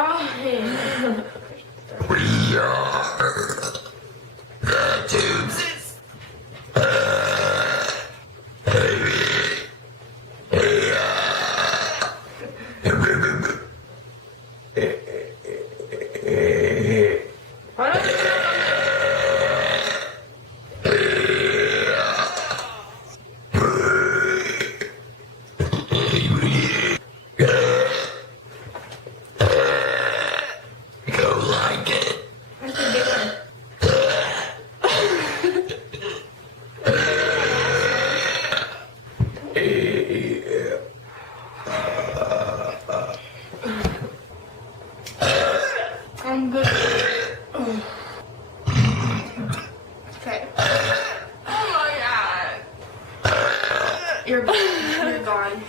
dying. We are the Tubes. Why don't you Go like it. Where's the big one? I'm good. Okay. Oh my god. You're gone.